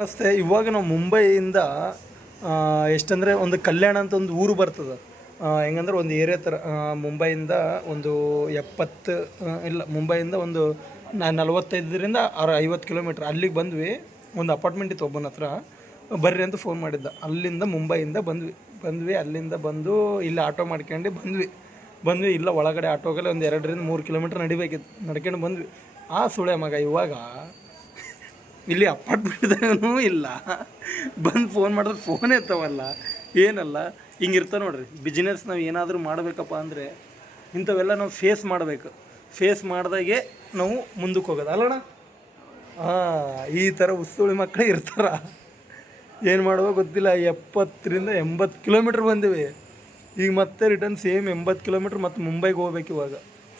ನಮಸ್ತೆ ಇವಾಗ ನಾವು ಮುಂಬೈಯಿಂದ ಎಷ್ಟಂದರೆ ಒಂದು ಕಲ್ಯಾಣ ಅಂತ ಒಂದು ಊರು ಬರ್ತದೆ. ಹೆಂಗಂದ್ರೆ ಒಂದು ಏರಿಯಾ ಥರ ಮುಂಬೈಯಿಂದ ಒಂದು ಎಪ್ಪತ್ತು ಇಲ್ಲ, ಮುಂಬೈಯಿಂದ ಒಂದು ನಾ, ನಲವತ್ತೈದರಿಂದ ಆರು, ಐವತ್ತು ಕಿಲೋಮೀಟ್ರ್ ಅಲ್ಲಿಗೆ ಬಂದ್ವಿ. ಒಂದು ಅಪಾರ್ಟ್ಮೆಂಟ್ ಇತ್ತು ಒಬ್ಬನ ಹತ್ರ. ಬರ್ರಿ ಅಂತ ಫೋನ್ ಮಾಡಿದ್ದ. ಅಲ್ಲಿಂದ ಮುಂಬೈಯಿಂದ ಬಂದ್ವಿ. ಬಂದ್ವಿ, ಅಲ್ಲಿಂದ ಬಂದು ಇಲ್ಲಿ ಆಟೋ ಮಾಡ್ಕೊಂಡು ಬಂದ್ವಿ. ಬಂದ್ವಿ, ಇಲ್ಲ ಒಳಗಡೆ ಆಟೋಗಲ್ಲಿ ಒಂದು ಎರಡರಿಂದ ಮೂರು ಕಿಲೋಮೀಟ್ರ್ ನಡಿಬೇಕಿತ್ತು. ನಡ್ಕೊಂಡು ಬಂದ್ವಿ. ಆ ಸುಳೆ ಮಗ ಇವಾಗ ಇಲ್ಲಿ ಅಪಾರ್ಟ್ಮೆಂಟ್ದಾಗೂ ಇಲ್ಲ. ಬಂದು ಫೋನ್ ಮಾಡಿದ್ರೆ ಫೋನ್ ಎತ್ತವಲ್ಲ. ಏನಲ್ಲ? ಹಿಂಗಿರ್ತ ನೋಡ್ರಿ. ಬಿಸ್ನೆಸ್ ನಾವು ಏನಾದರೂ ಮಾಡಬೇಕಪ್ಪ ಅಂದರೆ ಇಂಥವೆಲ್ಲ ನಾವು ಫೇಸ್ ಮಾಡಬೇಕು. ಫೇಸ್ ಮಾಡಿದಾಗೆ ನಾವು ಮುಂದಕ್ಕೆ ಹೋಗೋದು. ಅಲ್ಲಣ್ಣ? ಹಾಂ, ಈ ಥರ ಉಸ್ತುಳಿ ಮಕ್ಕಳು ಇರ್ತಾರ. ಏನು ಮಾಡುವ ಗೊತ್ತಿಲ್ಲ. ಎಪ್ಪತ್ತರಿಂದ ಎಂಬತ್ತು ಕಿಲೋಮೀಟ್ರ್ ಬಂದಿವೆ. ಈಗ ಮತ್ತೆ ರಿಟರ್ನ್ ಸೇಮ್ ಎಂಬತ್ತು ಕಿಲೋಮೀಟ್ರ್ ಮತ್ತೆ ಮುಂಬೈಗೆ ಹೋಗ್ಬೇಕು ಇವಾಗ.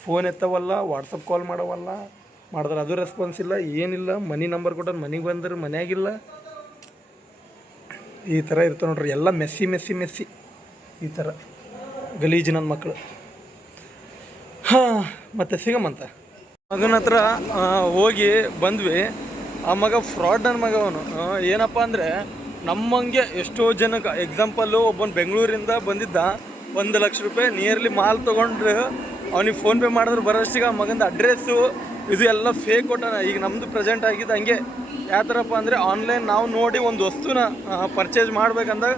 ಫೋನ್ ಎತ್ತವಲ್ಲ ವಾಟ್ಸಪ್ ಕಾಲ್ ಮಾಡವಲ್ಲ. ಮಾಡಿದ್ರೆ ಅದು ರೆಸ್ಪಾನ್ಸ್ ಇಲ್ಲ, ಏನಿಲ್ಲ, ಮನಿ ನಂಬರ್ ಕೊಟ್ಟರೆ ಮನೆಗೆ ಬಂದ್ರೆ ಮನೆಯಾಗಿಲ್ಲ. ಈ ಥರ ಇರ್ತವೆ ನೋಡ್ರಿ, ಎಲ್ಲ ಮೆಸ್ಸಿ ಮೆಸ್ಸಿ ಮೆಸ್ಸಿ ಈ ಥರ ಗಲೀಜು ನನ್ನ ಮಕ್ಕಳು ಹಾಂ, ಮತ್ತೆ ಸಿಗಮಂತ ಮಗನ ಹತ್ರ ಹೋಗಿ ಬಂದ್ವಿ. ಆ ಮಗ ಫ್ರಾಡ್ ನನ್ನ ಮಗ ಅವನು. ಏನಪ್ಪ ಅಂದರೆ ನಮ್ಮಂಗೆ ಎಷ್ಟೋ ಜನಕ್ಕೆ ಎಕ್ಸಾಂಪಲ್ಲು ಒಬ್ಬನು ಬೆಂಗಳೂರಿಂದ ಬಂದಿದ್ದ, ಒಂದು ಲಕ್ಷ ರೂಪಾಯಿ ನಿಯರ್ಲಿ ಮಾಲ್ ತೊಗೊಂಡ್ರೆ ಅವನಿಗೆ ಫೋನ್ಪೇ ಮಾಡಿದ್ರೆ ಬರೋಷ್ಟಿಗೆ ಆ ಮಗಂದು ಅಡ್ರೆಸ್ಸು ಇದು ಎಲ್ಲ ಫೇಕ್ ಕೊಟ್ಟಾನ ಈಗ ನಮ್ಮದು ಪ್ರೆಸೆಂಟ್ ಆಗಿದ್ದು ಹಂಗೆ. ಯಾವ ಥರಪ್ಪ ಅಂದರೆ ಆನ್ಲೈನ್ ನಾವು ನೋಡಿ ಒಂದು ವಸ್ತುನ ಪರ್ಚೇಸ್ ಮಾಡ್ಬೇಕಂದಾಗ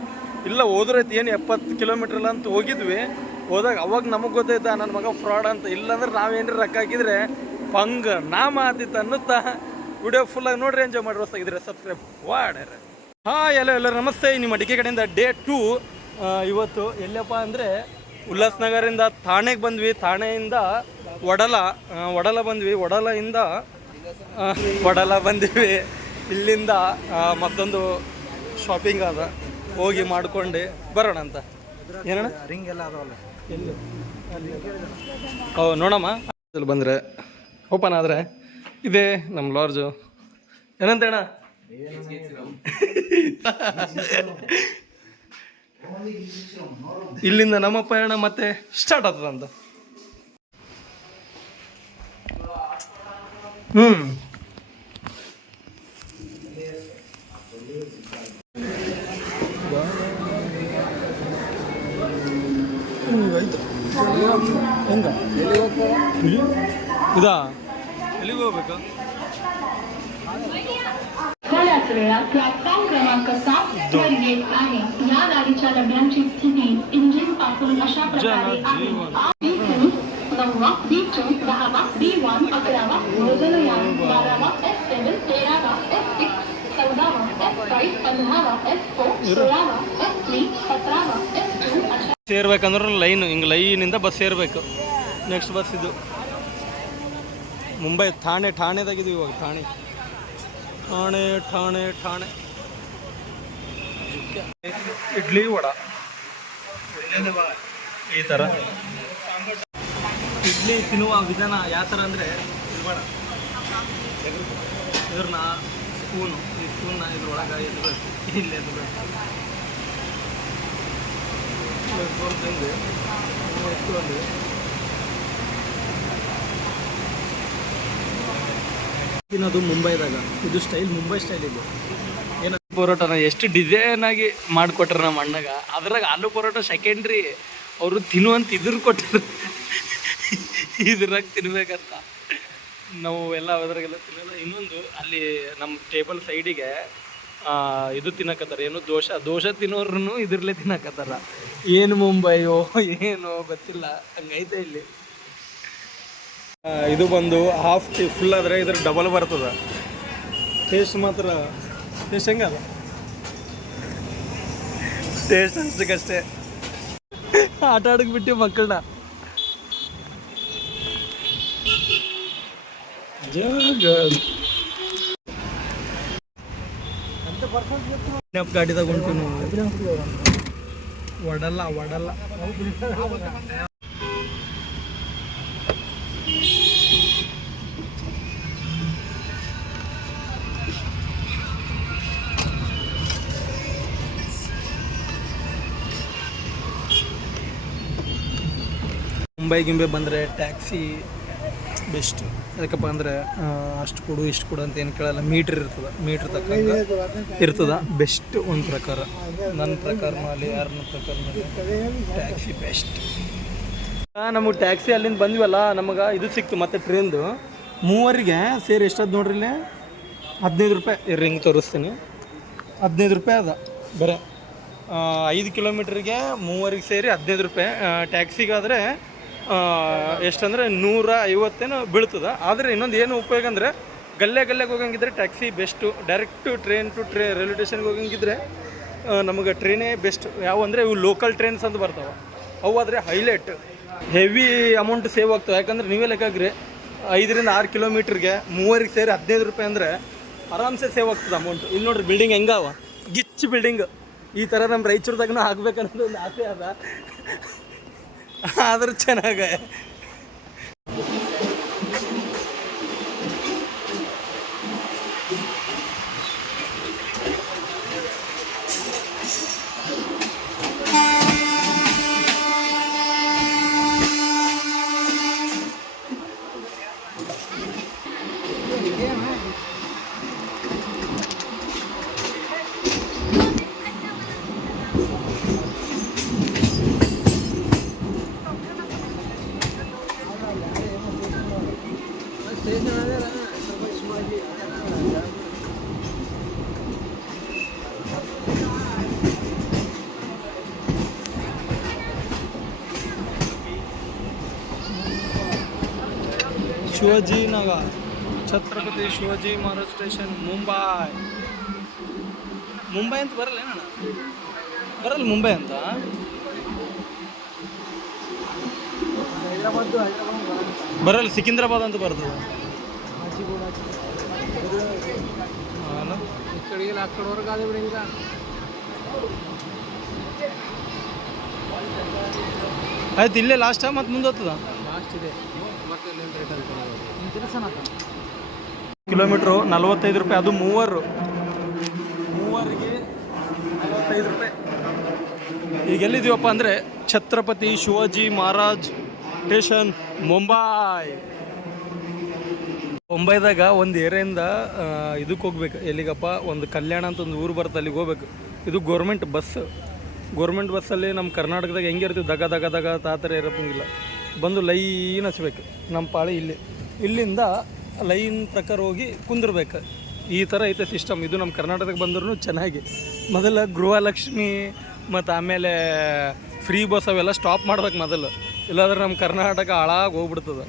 ಇಲ್ಲ ಹೋದ್ರೈತಿ ಏನು ಎಪ್ಪತ್ತು ಕಿಲೋಮೀಟ್ರ್ ಅಂತ ಹೋಗಿದ್ವಿ. ಹೋದಾಗ ಅವಾಗ ನಮಗೆ ಗೊತ್ತೈತ ನನ್ನ ಮಗ ಫ್ರಾಡ್ ಅಂತ. ಇಲ್ಲಾಂದ್ರೆ ನಾವೇನು ರೊಕ್ಕ ಹಾಕಿದ್ರೆ ಪಂಗ ನಾ ಮಾತಿತ್ತು ಅನ್ನುತ್ತಾ? ವಿಡಿಯೋ ಫುಲ್ಲಾಗಿ ನೋಡ್ರಿ ಎಂಜಾಯ್ ಮಾಡಿ ಸಾಗಿದ್ರೆ ಸಬ್ಸ್ಕ್ರೈಬ್ ಮಾಡ್ಯಾರ ಹಾಂ ಎಲ್ಲ ಎಲ್ಲರೂ. ನಮಸ್ತೆ. ನಿಮ್ಮ ಅಡಿಕೆ ಕಡೆಯಿಂದ ಡೇ ಟು ಇವತ್ತು ಎಲ್ಲಪ್ಪ ಅಂದರೆ ಉಲ್ಲಾಸ್ನಗರಿಂದ ಥಾಣೆಗೆ ಬಂದ್ವಿ. ಥಾಣೆಯಿಂದ ಒಡಲ ಒಡಲ ಬಂದ್ವಿ. ಒಡಲಯಿಂದ ಒಡಲ ಬಂದ್ವಿ. ಇಲ್ಲಿಂದ ಮತ್ತೊಂದು ಶಾಪಿಂಗ್ ಅದ. ಹೋಗಿ ಮಾಡ್ಕೊಂಡು ಬರೋಣ ಅಂತ. ಏನಣ್ಣ? ರಿಂಗ್ ಎಲ್ಲ ಅದಾವಲ್ಲ ನೋಡಮ್ಮ ಬಂದರೆ ಓಪನ್ ಆದರೆ ಇದೇ ನಮ್ಮ ಲಾರ್ಜು ಏನಂತ ಅಣ್ಣ ಇಲ್ಲಿಂದ ನಮ್ಮ ಪಯಣ ಮತ್ತೆ ಸ್ಟಾರ್ಟ್ ಆಗ್ತದಂತ. ಹ್ಮ್. ಇದಾ ಎಲ್ಲಿಗೆ ಹೋಗ್ಬೇಕು? बऱ्याच वेळा प्लॅटफॉर्म क्रमांक सात वर येत आहे या गाडीच्या डब्यांची स्थिती इंजिन पासून अशा प्रकारे आहे जनजीवन. बी टू नववा बी टू दहावा बी वन अकरावा भोजनयान बारावा एस सेवन तेरावा एस सिक्स चौदावा एस फाईव्ह पंधरावा एस फोर सोळावा एस थ्री सतरावा एस टू अशा ಸೇರ್ಬೇಕಂದ್ರೆ ಲೈನ್ ಹಿಂಗೆ ಲೈನಿಂದ ಬಸ್ ಸೇರಬೇಕು ನೆಕ್ಸ್ಟ್ ಬಸ್ ಇದು ಮುಂಬೈ ಠಾಣೆ ಠಾಣೆದಾಗಿದ್ದೀವಿ ಇವಾಗ ಠಾಣೆ ಠಾಣೆ ಠಾಣೆ ಠಾಣೆ. ಇಡ್ಲಿ ವಡ. ಈ ಥರ ಇಡ್ಲಿ ತಿನ್ನುವ ವಿಧಾನ ಯಾವ ಥರ ಅಂದರೆ ಇದ್ರನ್ನ ಸ್ಪೂನು ಈ ಸ್ಪೂನ್ನ ಇದ್ರೊಳಗೆ ಎದುರು ಇಲ್ಲಿ ಎದ್ಬೇಕು ತಿಂದು ತಿನ್ನೋದು ಮುಂಬೈದಾಗ. ಇದು ಸ್ಟೈಲ್ ಮುಂಬೈ ಸ್ಟೈಲ್ ಇದು. ಏನ ಪರೋಟನ ಎಷ್ಟು ಡಿಸೈನ್ ಆಗಿ ಮಾಡಿಕೊಟ್ರ ನಮ್ಮ ಅಣ್ಣಗ. ಅದ್ರಾಗ ಆಲೂ ಪರೋಟ ಸೆಕೆಂಡ್ರಿ ಅವರು ತಿನ್ನುವಂತ ಇದ್ರ ಕೊಟ್ಟರು ಇದ್ರಾಗ ತಿನ್ಬೇಕಂತ. ನಾವು ಎಲ್ಲ ಅದ್ರಾಗೆಲ್ಲ ತಿನ್ನೋದು. ಇನ್ನೊಂದು, ಅಲ್ಲಿ ನಮ್ಮ ಟೇಬಲ್ ಸೈಡಿಗೆ ಇದು ತಿನ್ನಕತ್ತಾರ. ಏನು ದೋಷ? ದೋಷ ತಿನ್ನೋರ್ನು ಇದ್ರಲ್ಲೇ ತಿನ್ನಕತ್ತಾರ. ಏನು ಮುಂಬೈಯೋ, ಏನೋ ಗೊತ್ತಿಲ್ಲ. ಹಂಗೈತೆ ಇಲ್ಲಿ. ಇದು ಬಂದು ಹಾಫ್ ಫುಲ್ ಆದರೆ ಇದ್ರ ಡಬಲ್ ಬರ್ತದ. ಟೇಸ್ಟ್ ಮಾತ್ರ ಟೇಸ್ಟ್ ಅದ? ಟೇಸ್ಟ್ ಅಷ್ಟಕ್ಕಷ್ಟೇ ಆಟ ಆಡಕ್ ಬಿಟ್ಟು ಮಕ್ಕಳನ್ನ ಗಾಡಿ ನೀವು ಒಡಲ್ಲ ಒಡಲ್ಲ. ಮುಂಬೈ ಗಿಂಬೆ ಬಂದರೆ ಟ್ಯಾಕ್ಸಿ ಬೆಸ್ಟ್. ಯಾಕಪ್ಪ ಅಂದರೆ ಅಷ್ಟು ಕೊಡು, ಇಷ್ಟು ಕೊಡು ಅಂತ ಏನು ಕೇಳಲ್ಲ. ಮೀಟ್ರ್ ಇರ್ತದೆ, ಮೀಟ್ರ್ ತಕ್ಕಂಗೆ ಇರ್ತದೆ. ಬೆಸ್ಟ್ ಒಂದು ಪ್ರಕಾರ. ನನ್ನ ಪ್ರಕಾರ ಪ್ರಕಾರನಲ್ಲಿ ಯಾರನ್ನ ಪ್ರಕಾರನಲ್ಲಿ ಟ್ಯಾಕ್ಸಿ ಬೆಸ್ಟ್. ನಮಗೆ ಟ್ಯಾಕ್ಸಿ ಅಲ್ಲಿಂದ ಬಂದ್ವಲ್ಲ, ನಮಗೆ ಇದು ಸಿಕ್ತು ಮತ್ತೆ ಟ್ರೈನ್ದು ಮೂವರಿಗೆ ಸೇರಿ ಎಷ್ಟದ್ದು ನೋಡ್ರಿ ಇಲ್ಲಿ? ಹದಿನೈದು ರೂಪಾಯಿ. ರಿಂಗ್ ತೋರಿಸ್ತೀನಿ. ಹದಿನೈದು ರೂಪಾಯಿ ಅದ. ಬರೀ ಐದು ಕಿಲೋಮೀಟ್ರಿಗೆ ಮೂವರಿಗೆ ಸೇರಿ ಹದಿನೈದು ರೂಪಾಯಿ. ಟ್ಯಾಕ್ಸಿಗಾದರೆ ಎಷ್ಟಂದರೆ ನೂರ ಐವತ್ತೇನೋ ಬೀಳ್ತದೆ. ಆದರೆ ಇನ್ನೊಂದು ಏನು ಉಪಯೋಗ ಅಂದರೆ ಗಲ್ಲೆ ಗಲ್ಲೆಗೆ ಹೋಗಂಗಿದ್ರೆ taxi, best, direct train to ಟ್ರೇ, ರೈಲ್ವೆ ಸ್ಟೇಷನ್ಗೆ ಹೋಗಂಗಿದ್ರೆ ನಮಗೆ ಟ್ರೈನೇ ಬೆಸ್ಟ್. ಯಾವ ಅಂದರೆ ಇವು ಲೋಕಲ್ ಟ್ರೈನ್ಸ್ ಅಂತ ಬರ್ತಾವೆ. ಅವು ಆದರೆ ಹೈಲೈಟ್. ಹೆವಿ ಅಮೌಂಟ್ ಸೇವ್ ಆಗ್ತವೆ ಯಾಕಂದ್ರೆ ನೀವೇ ಲೆಕ್ಕಾಗ್ರಿ ಐದರಿಂದ ಆರು ಕಿಲೋಮೀಟ್ರಿಗೆ ಮೂವರಿಗೆ ಸೇರಿ ಹದಿನೈದು ರೂಪಾಯಿ ಅಂದರೆ ಆರಾಮ್ಸೆ ಸೇವ್ ಆಗ್ತದೆ ಅಮೌಂಟ್. ಇಲ್ಲಿ ನೋಡ್ರಿ ಬಿಲ್ಡಿಂಗ್ ಹೆಂಗಾವ ಗಿಚ್ ಬಿಲ್ಡಿಂಗ್. ಈ ಥರ ನಮ್ಮ ರಾಯಚೂರ್ದಾಗೂ ಆಗ್ಬೇಕನ್ನೋದು ಒಂದು ಆಸೆ ಅದ. ಆದ್ರೆ ಚೆನ್ನಾಗ. ಶಿವಾಜಿನಗರ್ ಛತ್ರಪತಿ ಶಿವಾಜಿ ಮಹಾರಾಜ್ ಸ್ಟೇಷನ್ ಮುಂಬೈ ಮುಂಬೈ ಅಂತ ಬರಲ್ಲ ಏನಣ್ಣ ಬರಲ್ಲ ಮುಂಬೈ ಅಂತ ಬರಲ್ಲ ಸಿಕಿಂದ್ರಾಬಾದ್ ಅಂತ ಬರ್ತದೆ? ಆಯ್ತು ಇಲ್ಲೇ ಟೈಮ್ ಮತ್ತೆ ಮುಂದೆ ಹೋಗ್ತದ ಕಿಲೋಮೀಟ್ರು ನಲ್ವತ್ತೈದು ರೂಪಾಯಿ ಅದು ಮೂವರು. ಮೂವರಿಗೆ ರೂಪಾಯಿ. ಈಗ ಎಲ್ಲಿದ್ದೀವಪ್ಪ ಅಂದರೆ ಛತ್ರಪತಿ ಶಿವಾಜಿ ಮಹಾರಾಜ್ ಸ್ಟೇಷನ್ ಮುಂಬೈ ಮುಂಬೈದಾಗ ಒಂದು ಏರಿಯಿಂದ ಇದಕ್ಕೆ ಹೋಗ್ಬೇಕು. ಎಲ್ಲಿಗಪ್ಪ? ಒಂದು ಕಲ್ಯಾಣ ಅಂತ ಒಂದು ಊರು ಬರುತ್ತೆ, ಅಲ್ಲಿಗೆ ಹೋಗ್ಬೇಕು. ಇದು ಗೋರ್ಮೆಂಟ್ ಬಸ್ ಗೋರ್ಮೆಂಟ್ ಬಸ್ಸಲ್ಲಿ ನಮ್ಮ ಕರ್ನಾಟಕದಾಗ ಹೆಂಗೆ ಇರ್ತೀವಿ? ದಗ ದಗ ದಗ ಆ ಥರ ಬಂದು ಲೈನ್ ಹಚ್ಬೇಕು. ನಮ್ಮ ಪಾಳಿ ಇಲ್ಲಿ. ಇಲ್ಲಿಂದ ಲೈನ್ ಪ್ರಕಾರ ಹೋಗಿ ಕುಂದಿರ್ಬೇಕು. ಈ ಥರ ಐತೆ ಸಿಸ್ಟಮ್ ಇದು ನಮ್ಮ ಕರ್ನಾಟಕಕ್ಕೆ ಬಂದ್ರೂ ಚೆನ್ನಾಗಿ. ಮೊದಲು ಗೃಹಲಕ್ಷ್ಮಿ ಮತ್ತು ಆಮೇಲೆ ಫ್ರೀ ಬಸ್ ಅವೆಲ್ಲ ಸ್ಟಾಪ್ ಮಾಡ್ಬೇಕು ಮೊದಲು. ಇಲ್ಲಾಂದ್ರೆ ನಮ್ಮ ಕರ್ನಾಟಕ ಹಾಳಾಗಿ ಹೋಗ್ಬಿಡ್ತದೆ.